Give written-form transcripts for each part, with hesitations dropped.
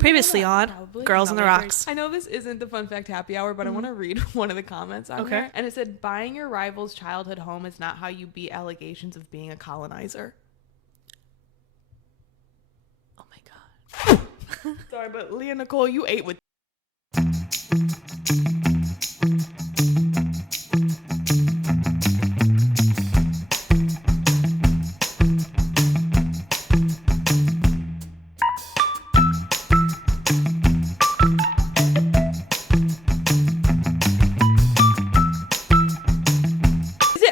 Previously on Probably Girls on the probably. Rocks. I know this isn't the fun fact happy hour, but I want to read one of the comments on Okay. there. And it said, buying your rival's childhood home is not how you beat allegations of being a colonizer. Oh my god. Sorry, but Leah Nicole, you ate with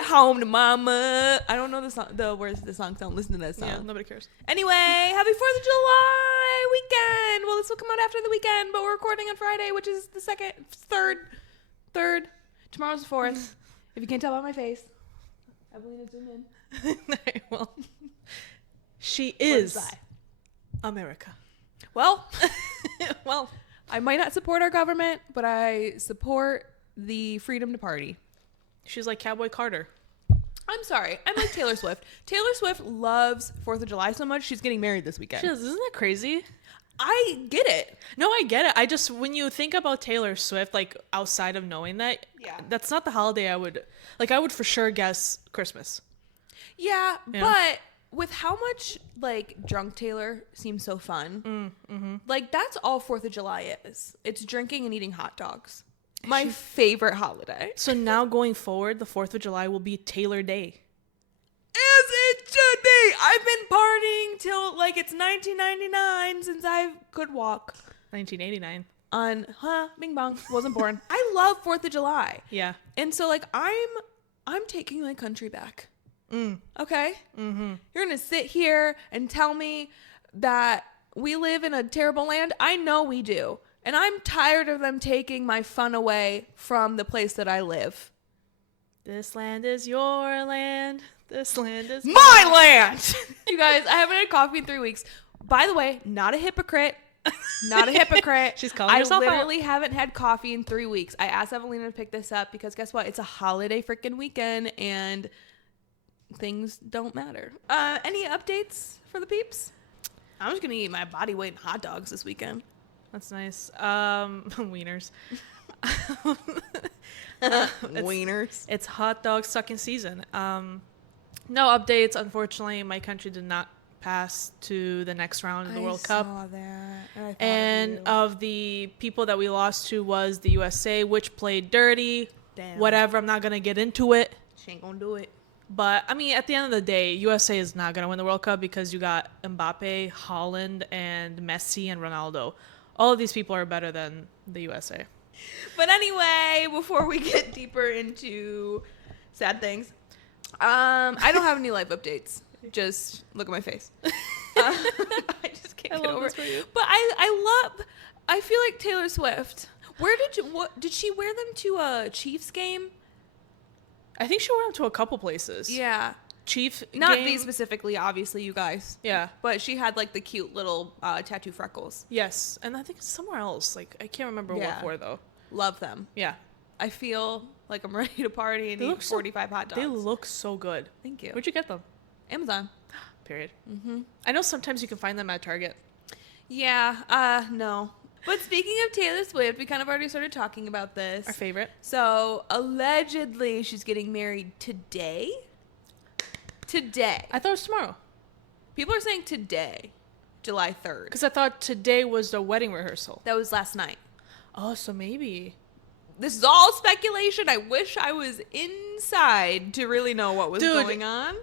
home to mama. I don't know the song, the words of the song. Don't listen to that song. Yeah, nobody cares. Anyway, happy 4th of July weekend. Well, this will come out after the weekend, but we're recording on Friday, which is the third. Tomorrow's the 4th. If you can't tell by my face, Evelina, zoom in. Well, she is America. Well, I might not support our government, but I support the freedom to party. She's like Cowboy Carter. I'm sorry. I'm like Taylor Swift. Taylor Swift loves 4th of July so much, she's getting married this weekend. She does. Isn't that crazy? I get it. No, I get it. I just, when you think about Taylor Swift, like outside of knowing that, that's not the holiday I would for sure guess Christmas. Yeah, You know? but with how much like drunk Taylor seems so fun, like that's all 4th of July is. It's drinking and eating hot dogs. My favorite holiday. So now going forward, the 4th of July will be Taylor Day. As it should be. I've been partying till like it's 1999 since I could walk. 1989. Bing bong. Wasn't born. I love 4th of July. Yeah. And so like I'm taking my country back. Okay? Mm-hmm. You're going to sit here and tell me that we live in a terrible land? I know we do. And I'm tired of them taking my fun away from the place that I live. This land is your land. This land is my land! You guys, I haven't had coffee in 3 weeks. By the way, not a hypocrite. Not a hypocrite. She's calling herself out. I literally haven't had coffee in 3 weeks. I asked Evelina to pick this up because guess what? It's a holiday freaking weekend and things don't matter. Any updates for the peeps? I'm just going to eat my body weight in hot dogs this weekend. That's nice. Wieners. Wieners. It's hot dog sucking season. No updates. Unfortunately, my country did not pass to the next round of the World Cup. I saw that. And of the people that we lost to was the USA, which played dirty. Damn. Whatever. I'm not going to get into it. She ain't gonna do it. But, I mean, at the end of the day, USA is not going to win the World Cup because you got Mbappe, Haaland, and Messi and Ronaldo. All of these people are better than the USA. But anyway, before we get deeper into sad things, I don't have any life updates. Just look at my face. I just can't get over it. But I feel like Taylor Swift. Did she wear them to a Chiefs game? I think she wore them to a couple places. Yeah. Chief Not game. these specifically, obviously, you guys. Yeah. But she had like the cute little tattoo freckles. Yes. And I think it's somewhere else. Like, I can't remember what for, though. Love them. Yeah. I feel like I'm ready to party and eat 45 hot dogs. They look so good. Thank you. Where'd you get them? Amazon. Period. Mm-hmm. I know sometimes you can find them at Target. Yeah. No. But speaking of Taylor Swift, we kind of already started talking about this. Our favorite. So, allegedly, she's getting married today. Today. I thought it was tomorrow. People are saying today, July 3rd. Because I thought today was the wedding rehearsal. That was last night. Oh, so maybe. This is all speculation. I wish I was inside to really know what was going on.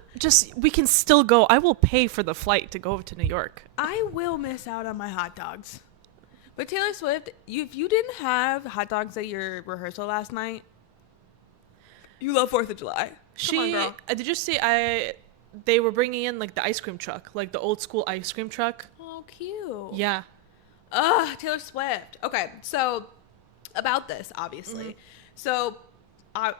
We can still go. I will pay for the flight to go over to New York. I will miss out on my hot dogs. But Taylor Swift, if you didn't have hot dogs at your rehearsal last night, you love 4th of July. Come on, girl. Did you see they were bringing in like the ice cream truck, like the old school ice cream truck? Oh, cute. Yeah. Taylor Swift. Okay, so about this, obviously. Mm-hmm. So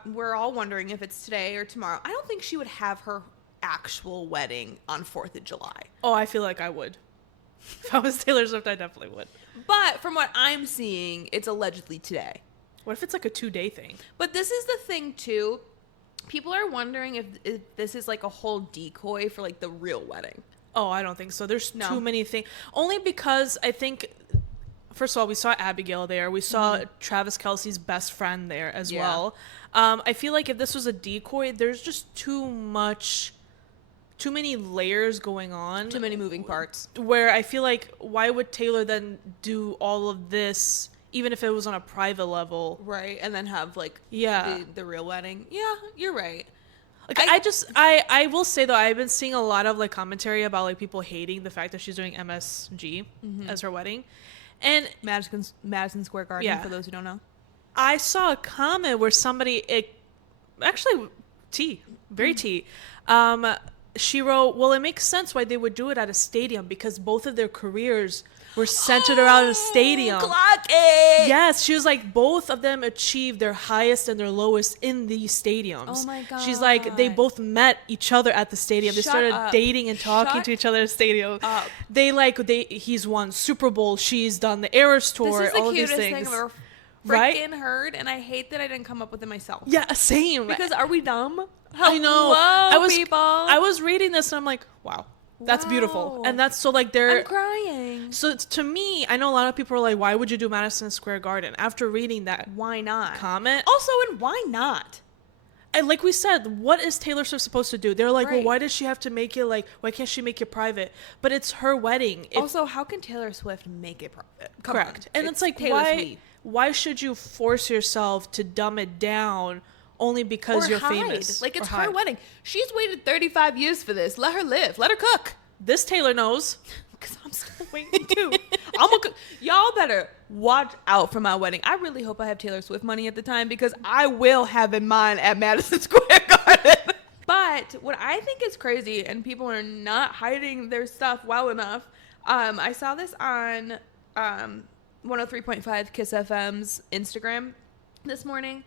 we're all wondering if it's today or tomorrow. I don't think she would have her actual wedding on 4th of July. Oh, I feel like I would. If I was Taylor Swift, I definitely would. But from what I'm seeing, it's allegedly today. What if it's like a 2-day thing? But this is the thing, too. People are wondering if this is like a whole decoy for like the real wedding. Oh, I don't think so. There's too many things. Only because I think first of all, we saw Abigail there. We saw Travis Kelce's best friend there as Yeah. well. I feel like if this was a decoy, there's just too many layers going on. Too many moving parts. Where I feel like, why would Taylor then do all of this, even if it was on a private level? Right. And then have like the real wedding. Yeah, you're right. Like I will say though, I've been seeing a lot of like commentary about like people hating the fact that she's doing MSG as her wedding, and Madison Square Garden, for those who don't know. I saw a comment where somebody she wrote, well, it makes sense why they would do it at a stadium because both of their careers were centered around a stadium. Clock it! Yes, she was like, both of them achieved their highest and their lowest in these stadiums. Oh my God. She's like, they both met each other at the stadium. They started dating and talking to each other at the stadium. He's won Super Bowl. She's done the Eras Tour. This is the all cutest of these things. thing I've ever Right? freaking heard, and I hate that I didn't come up with it myself. Yeah, same. Because are we dumb? I know. People. I was reading this and I'm like, wow, that's beautiful. And that's so like I'm crying. So to me, I know a lot of people are like, why would you do Madison Square Garden? After reading that, why not? Comment. Also, and why not? And like we said, what is Taylor Swift supposed to do? They're like, Right. well, why does she have to make it like, why can't she make it private? But it's her wedding. Also, how can Taylor Swift make it private? Come Correct. on. And it's like, Taylor Swift. why should you force yourself to dumb it down only because you're famous? Like, it's Or her hide. wedding. She's waited 35 years for this. Let her live. Let her cook. This Taylor knows. Because I'm still waiting too. Y'all better watch out for my wedding. I really hope I have Taylor Swift money at the time because I will have in mine at Madison Square Garden. But what I think is crazy, and people are not hiding their stuff well enough, I saw this on 103.5 Kiss FM's Instagram this morning.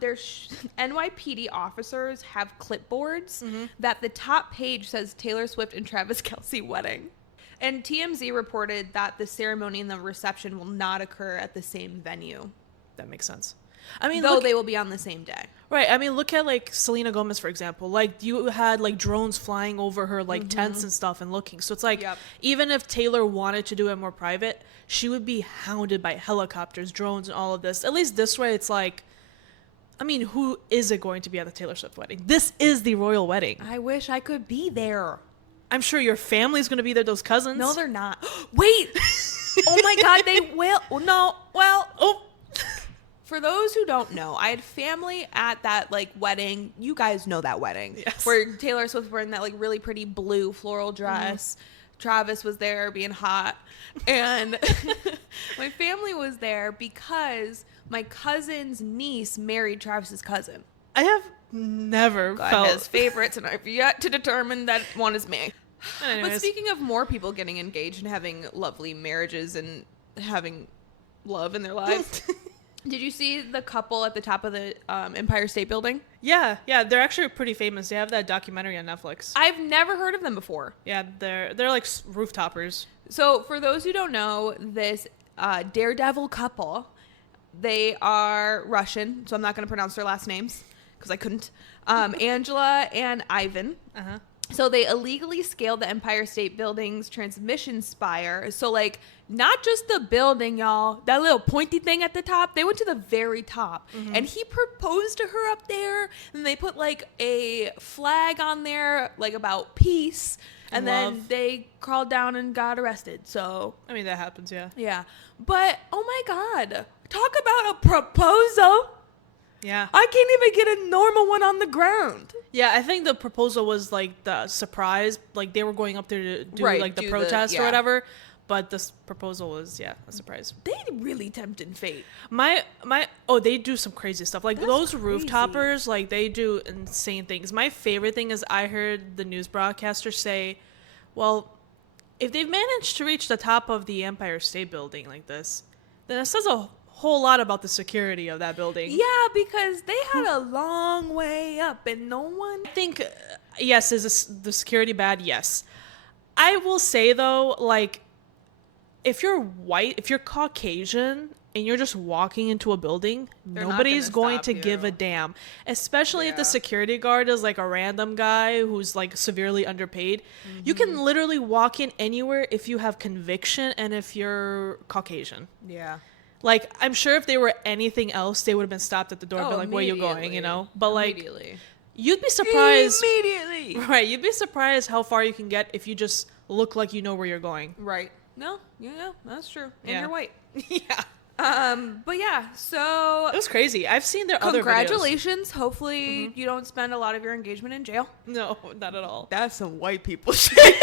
There's NYPD officers have clipboards that the top page says Taylor Swift and Travis Kelce wedding. And TMZ reported that the ceremony and the reception will not occur at the same venue. That makes sense. I mean, Though they will be on the same day. Right. I mean, look at like Selena Gomez, for example. Like you had like drones flying over her like tents and stuff and looking. So it's like, even if Taylor wanted to do it more private, she would be hounded by helicopters, drones, and all of this. At least this way, it's like, I mean, who is it going to be at the Taylor Swift wedding? This is the royal wedding. I wish I could be there. I'm sure your family's going to be there, those cousins. No, they're not. Wait. Oh my God, they will. No. Well, for those who don't know, I had family at that like wedding. You guys know that wedding. Yes. Where Taylor Swift was wearing that like really pretty blue floral dress. Travis was there being hot. And my family was there because my cousin's niece married Travis's cousin. I have never God felt has favorites, and I've yet to determine that one is me. Anyways. But speaking of more people getting engaged and having lovely marriages and having love in their lives, did you see the couple at the top of the Empire State Building? Yeah, they're actually pretty famous. They have that documentary on Netflix. I've never heard of them before. Yeah, they're like roof-toppers. So for those who don't know, this daredevil couple, they are Russian, so I'm not going to pronounce their last names because I couldn't. Angela and Ivan. Uh-huh. So they illegally scaled the Empire State Building's transmission spire. So like not just the building, y'all, that little pointy thing at the top, they went to the very top. And he proposed to her up there, and they put like a flag on there like about peace, and then they crawled down and got arrested. So I mean, that happens, yeah. yeah. But oh my God, talk about a proposal. Yeah. I can't even get a normal one on the ground. Yeah, I think the proposal was like the surprise. Like they were going up there to do like the do protest or whatever. But this proposal was, a surprise. They really tempted fate. They do some crazy stuff. Like those roof-toppers, like they do insane things. My favorite thing is I heard the news broadcaster say, well, if they've managed to reach the top of the Empire State Building like this, then it says a whole lot about the security of that building. Yeah, because they had a long way up and no one... I think, yes, is the security bad? Yes. I will say, though, like, if you're white, if you're Caucasian, and you're just walking into a building, They're not nobody's gonna going stop to give you. a damn. Especially if the Yeah. security guard is like a random guy who's like severely underpaid. You can literally walk in anywhere if you have conviction and if you're Caucasian. Yeah. Like, I'm sure if they were anything else, they would have been stopped at the door and been like, where are you going, Immediately. you know? But like, Immediately. you'd be surprised. Immediately. Right, you'd be surprised how far you can get if you just look like you know where you're going. Right. No, yeah, that's true. And Yeah. you're white. Yeah. But yeah, so It was crazy. I've seen their other videos. congratulations. Hopefully you don't spend a lot of your engagement in jail. No, not at all. That's some white people shit.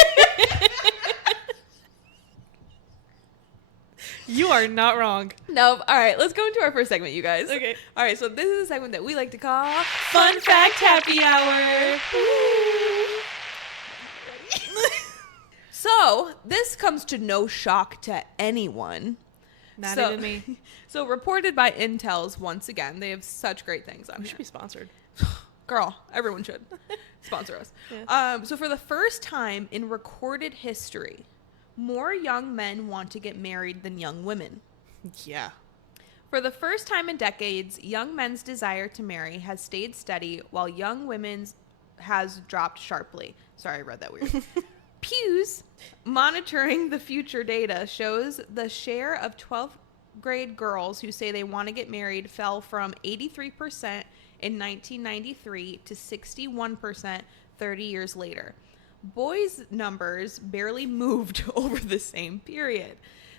You are not wrong. No, all right, let's go into our first segment, you guys. Okay. All right, so this is a segment that we like to call Fun Fact Happy Hour. So, this comes to no shock to anyone. Not So- even me. So, reported by Intel's once again, they have such great things on We here. should be sponsored. Girl, everyone should sponsor us. Yeah. So, for the first time in recorded history, more young men want to get married than young women. Yeah. For the first time in decades, young men's desire to marry has stayed steady while young women's has dropped sharply. Sorry, I read that weird. Pew's monitoring the future data shows the share of 12th grade girls who say they want to get married fell from 83% in 1993 to 61% 30 years later. Boys' numbers barely moved over the same period.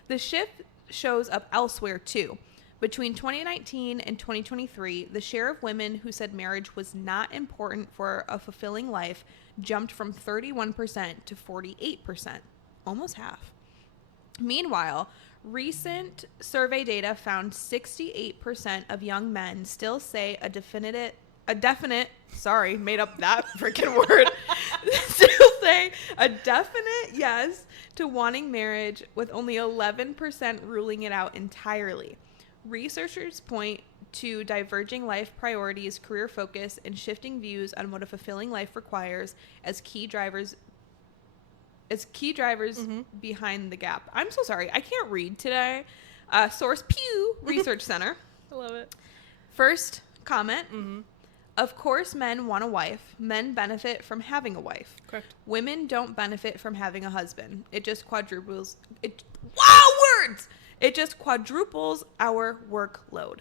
The shift shows up elsewhere too. Between 2019 and 2023, the share of women who said marriage was not important for a fulfilling life jumped from 31% to 48%, almost half. Meanwhile, recent survey data found 68% of young men still say a definite, sorry, made up that freaking word, still say a definite yes to wanting marriage, with only 11% ruling it out entirely. Researchers point to diverging life priorities, career focus, and shifting views on what a fulfilling life requires as key drivers behind the gap. I'm so sorry. I can't read today. Source Pew Research Center. I love it. First comment. Of course, men want a wife. Men benefit from having a wife. Correct. Women don't benefit from having a husband. It just quadruples. Wow, words! It just quadruples our workload.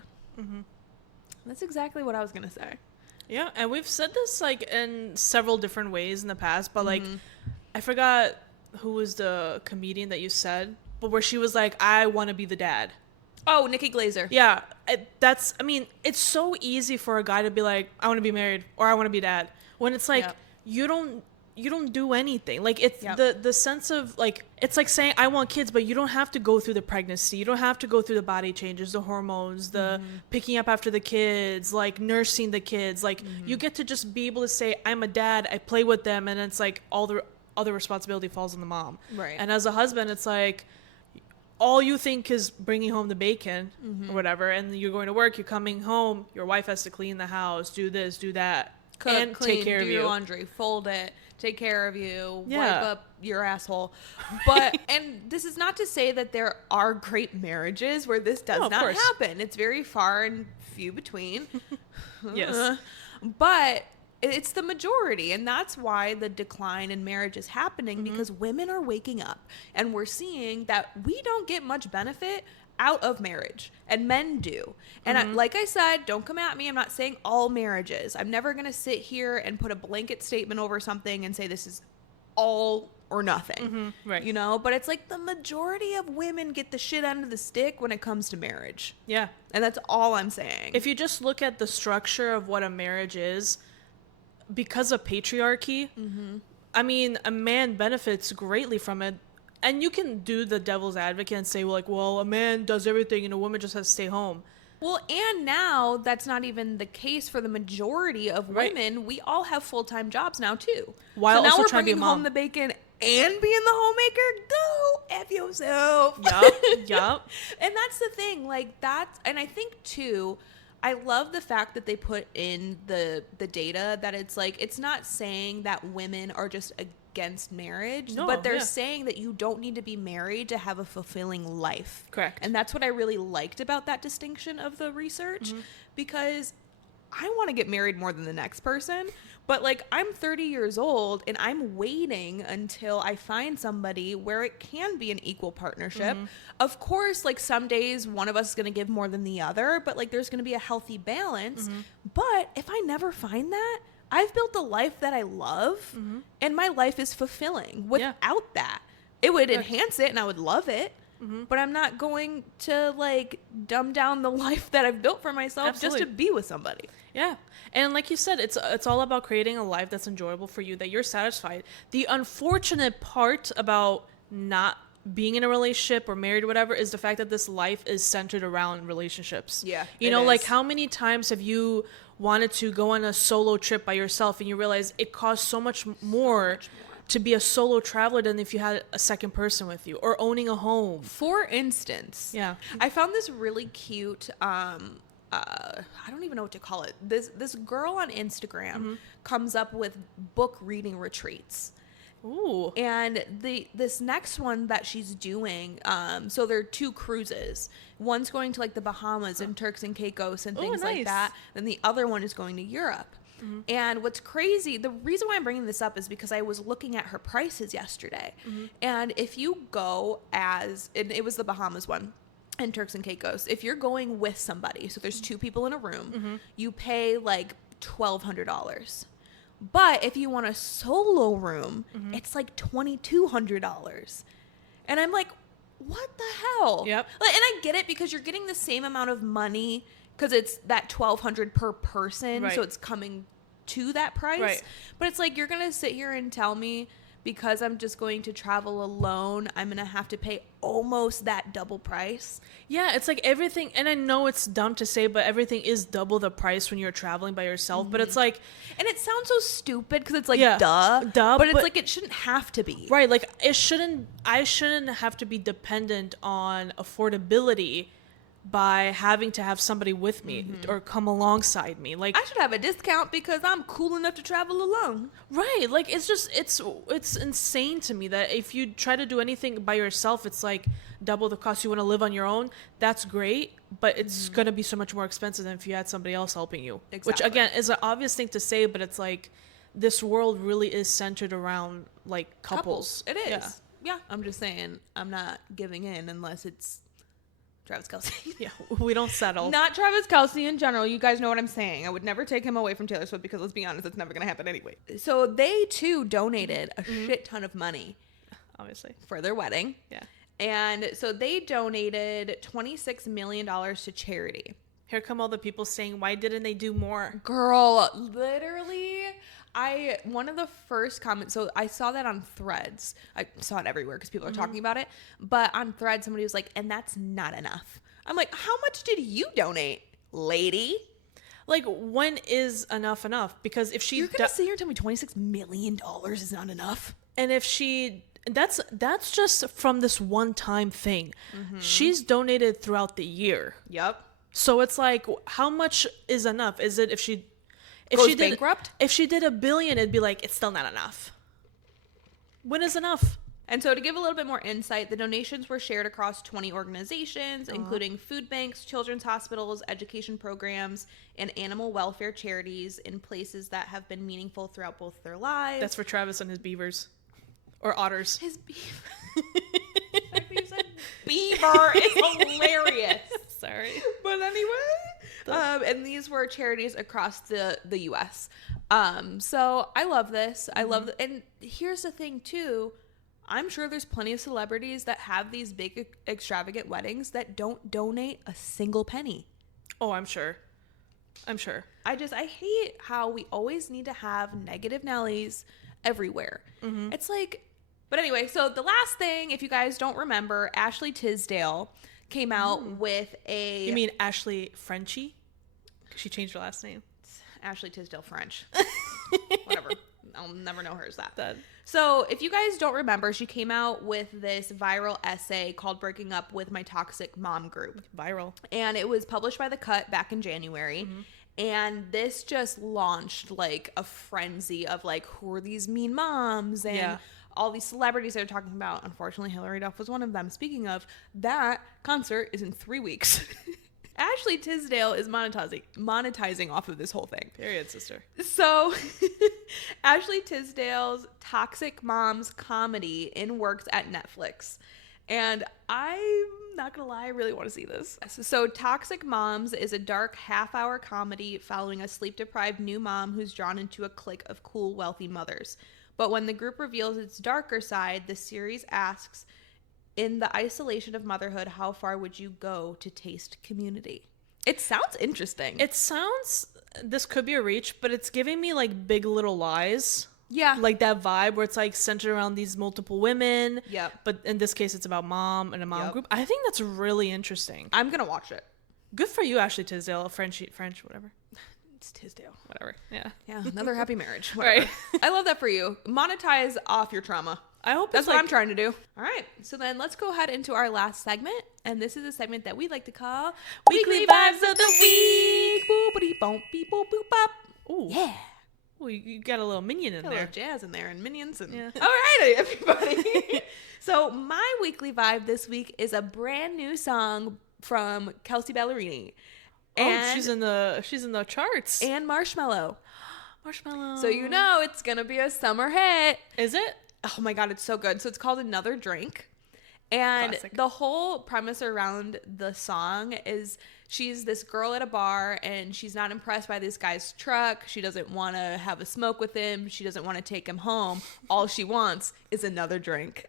That's exactly what I was going to say. Yeah, and we've said this like in several different ways in the past, but like I forgot who was the comedian that you said, but where she was like, I want to be the dad. Oh, Nikki Glazer. Yeah, it's so easy for a guy to be like, I want to be married or I want to be dad, when it's like, Yep. you don't do anything. Like, it's Yep. the sense of like, it's like saying I want kids, but you don't have to go through the pregnancy, you don't have to go through the body changes, the hormones, the picking up after the kids, like nursing the kids. Like, you get to just be able to say, I'm a dad, I play with them, and it's like all the other responsibility falls on the mom. Right. And as a husband, it's like, all you think is bringing home the bacon or whatever, and you're going to work, you're coming home, your wife has to clean the house, do this, do that, Cook, and clean, take care do of your you. laundry, fold it, take care of you, Yeah. wipe up your asshole. But, and this is not to say that there are great marriages where this does No, of not course. happen. It's very far and few between. Yes. But it's the majority, and that's why the decline in marriage is happening, because women are waking up, and we're seeing that we don't get much benefit out of marriage, and men do. And like I said, don't come at me. I'm not saying all marriages. I'm never going to sit here and put a blanket statement over something and say this is all or nothing. Right. You know, but it's like the majority of women get the shit end of the stick when it comes to marriage. Yeah. And that's all I'm saying. If you just look at the structure of what a marriage is, because of patriarchy, I mean, a man benefits greatly from it. And you can do the devil's advocate and say, well, a man does everything and a woman just has to stay home. Well, and now that's not even the case for the majority of Right. women. We all have full-time jobs now too. While so now also we're trying to be a bringing home mom. the bacon and being the homemaker. Go F yourself. Yup. And that's the thing. Like, that's, and I think too, I love the fact that they put in the data that it's like, it's not saying that women are just against marriage, No, but they're saying that you don't need to be married to have a fulfilling life. Correct. And that's what I really liked about that distinction of the research, because I want to get married more than the next person, but like I'm 30 years old and I'm waiting until I find somebody where it can be an equal partnership. Of course, like some days one of us is going to give more than the other, but like there's going to be a healthy balance. But if I never find that, I've built a life that I love and my life is fulfilling. Without that, it would enhance it and I would love it. But I'm not going to like dumb down the life that I've built for myself just to be with somebody. Yeah. And like you said, it's all about creating a life that's enjoyable for you, that you're satisfied. The unfortunate part about not being in a relationship or married or whatever is the fact that this life is centered around relationships. Yeah. You know, like how many times have you wanted to go on a solo trip by yourself and you realize it costs so much more to be a solo traveler than if you had a second person with you, or owning a home. For instance, I found this really cute, I don't even know what to call it. This girl on Instagram comes up with book reading retreats. Ooh. And this next one that she's doing, so there are 2 cruises. One's going to like the Bahamas and Turks and Caicos and things like that. Then the other one is going to Europe. And what's crazy, the reason why I'm bringing this up is because I was looking at her prices yesterday. And if you go and it was the Bahamas one and Turks and Caicos, if you're going with somebody, so there's 2 people in a room, you pay like $1,200. But if you want a solo room, it's like $2,200. And I'm like, what the hell? Yep. Like, and I get it because you're getting the same amount of money because it's that $1,200 per person. Right. So it's coming to that price. Right. But it's like, you're going to sit here and tell me because I'm just going to travel alone, I'm going to have to pay almost that double price. Yeah, it's like everything, and I know it's dumb to say, but everything is double the price when you're traveling by yourself. But it's like, and it sounds so stupid because it's like, duh, but it's like, it shouldn't have to be. Right, like I shouldn't have to be dependent on affordability by having to have somebody with me or come alongside me. Like, I should have a discount because I'm cool enough to travel alone. Right. Like, it's just, it's insane to me that if you try to do anything by yourself, it's like double the cost. You want to live on your own, that's great, but it's going to be so much more expensive than if you had somebody else helping you. Exactly. Which, again, is an obvious thing to say, but it's like, this world really is centered around, like, couples. It is. Yeah. I'm just saying, I'm not giving in unless it's Travis Kelce. Yeah, we don't settle. Not Travis Kelce in general. You guys know what I'm saying. I would never take him away from Taylor Swift because, let's be honest, it's never going to happen anyway. So they, too, donated a shit ton of money. Obviously. For their wedding. Yeah. And so they donated $26 million to charity. Here come all the people saying, why didn't they do more? Girl, literally, one of the first comments, so I saw that on Threads. I saw it everywhere because people are talking about it. But on Threads, somebody was like, and that's not enough. I'm like, how much did you donate, lady? Like, when is enough? Because if she... You're going to sit here and tell me $26 million is not enough? And if she... That's just from this one-time thing. She's donated throughout the year. Yep. So it's like, how much is enough? Is it if she goes bankrupt? If she did $1 billion, it'd be like, it's still not enough. When is enough? And so to give a little bit more insight, the donations were shared across 20 organizations, including food banks, children's hospitals, education programs, and animal welfare charities in places that have been meaningful throughout both their lives. That's for Travis and his beavers. Or otters. His beaver. You said beaver is hilarious. Sorry. But anyway, and these were charities across the U.S. So I love this. I love and here's the thing too. I'm sure there's plenty of celebrities that have these big extravagant weddings that don't donate a single penny. Oh, I'm sure. I hate how we always need to have negative Nellies everywhere. It's like, but anyway, so the last thing, if you guys don't remember, Ashley Tisdale came out with a... You mean Ashley Frenchie? She changed her last name. Ashley Tisdale French. Whatever. I'll never know her as that. So if you guys don't remember, she came out with this viral essay called Breaking Up with My Toxic Mom Group. Viral. And it was published by The Cut back in January. And this just launched like a frenzy of like, who are these mean moms? And all these celebrities they're talking about. Unfortunately, Hilary Duff was one of them. Speaking of, that concert is in 3 weeks. Ashley Tisdale is monetizing off of this whole thing. Period, sister. So Ashley Tisdale's Toxic Moms comedy in works at Netflix. And I'm not gonna lie, I really want to see this. So Toxic Moms is a dark half-hour comedy following a sleep-deprived new mom who's drawn into a clique of cool, wealthy mothers. But when the group reveals its darker side, the series asks, in the isolation of motherhood, how far would you go to taste community? It sounds interesting. This could be a reach, but it's giving me like Big Little Lies. Yeah. Like that vibe where it's like centered around these multiple women. Yep. But in this case, it's about mom and a mom group. I think that's really interesting. I'm going to watch it. Good for you, Ashley Tisdale. French, whatever. It's Tisdale. Whatever. Yeah. Yeah. Another happy marriage. Whatever. Right. I love that for you. Monetize off your trauma. I hope that's what I'm trying to do. All right. So then let's go ahead into our last segment. And this is a segment that we like to call Weekly Vibes of the Week. Boopity boop beep boop boop bop. Ooh. Yeah. Well, you got a little minion in there. A little jazz in there and minions. And yeah. All right, everybody. So my weekly vibe this week is a brand new song from Kelsea Ballerini. And she's in the charts. And Marshmello. Marshmello. So you know it's going to be a summer hit. Is it? Oh my God, it's so good. So it's called Another Drink. And classic. The whole premise around the song is she's this girl at a bar and she's not impressed by this guy's truck. She doesn't want to have a smoke with him. She doesn't want to take him home. All she wants is another drink.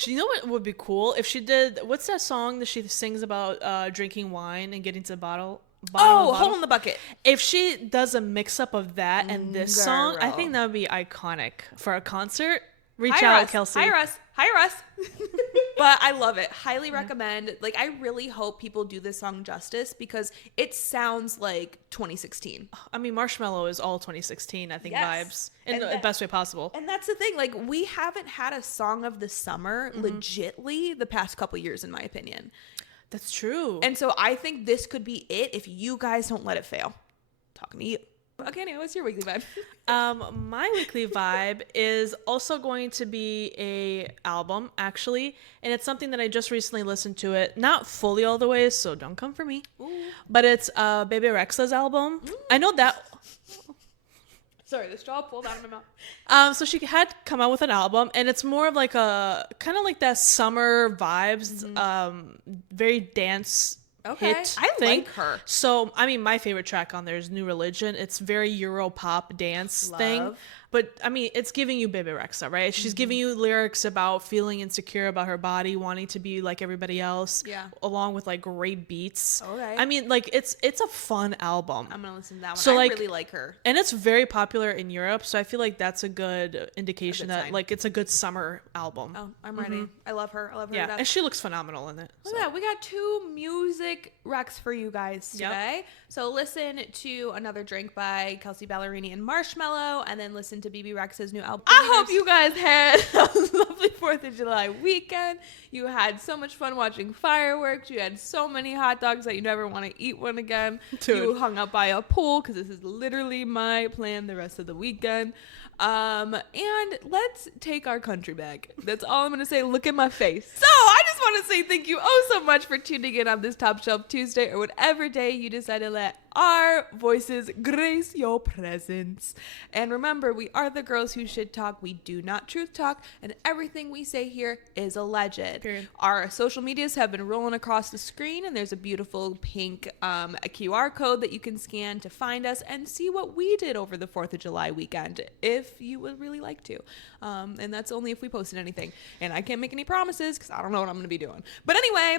You know what would be cool? If she did, what's that song that she sings about drinking wine and getting to the bottle? Hole in the Bucket. If she does a mix-up of that and this song, I think that would be iconic for a concert. Reach out, Kelsey. Hi, Russ. But I love it. Highly recommend. Like, I really hope people do this song justice because it sounds like 2016. I mean, Marshmello is all 2016, I think, Yes. vibes in the best way possible. And that's the thing. Like, we haven't had a song of the summer legitly the past couple years, in my opinion. That's true. And so I think this could be it if you guys don't let it fail. Talking to you. Okay, anyway, what's your weekly vibe? My weekly vibe is also going to be a album, actually, and it's something that I just recently listened to it, not fully all the way, so don't come for me. Ooh. But it's Bebe Rexha's album. I know that. Sorry, the straw pulled out of my mouth. So she had come out with an album, and it's more of like a kind of like that summer vibes, very dance. Hit I thing. like her. So, I mean, my favorite track on there is New Religion. It's very Euro pop dance thing. But, I mean, it's giving you Bebe Rexha, right? She's giving you lyrics about feeling insecure about her body, wanting to be like everybody else. Yeah. Along with, like, great beats. Okay. I mean, like, it's a fun album. I'm going to listen to that one. So, I really like her. And it's very popular in Europe, so I feel like that's a good indication that, sign. like, it's a good summer album. Oh, I'm ready. I love her. I love her. Yeah, and she looks phenomenal in it. Look at that. We got 2 music recs for you guys today. Yep. So listen to Another Drink by Kelsea Ballerini and Marshmello, and then listen to Bebe Rexha's new album. I hope you guys had a lovely 4th of July weekend. You had so much fun watching fireworks. You had so many hot dogs that you never want to eat one again. Dude. You hung out by a pool because this is literally my plan the rest of the weekend. And let's take our country back. That's all I'm going to say. Look at my face. So I just want to say thank you so much for tuning in on this Top Shelf Tuesday or whatever day you decide to let our voices grace your presence. And remember, we are the girls who should talk. We do not truth talk. And everything we say here is alleged. Period. Our social medias have been rolling across the screen, and there's a beautiful pink a QR code that you can scan to find us and see what we did over the 4th of July weekend, if you would really like to. And that's only if we posted anything. And I can't make any promises because I don't know what I'm going to be doing. But anyway,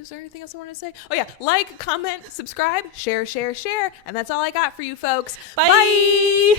is there anything else I want to say? Oh, yeah. Like, comment, subscribe, share. And that's all I got for you folks. Bye.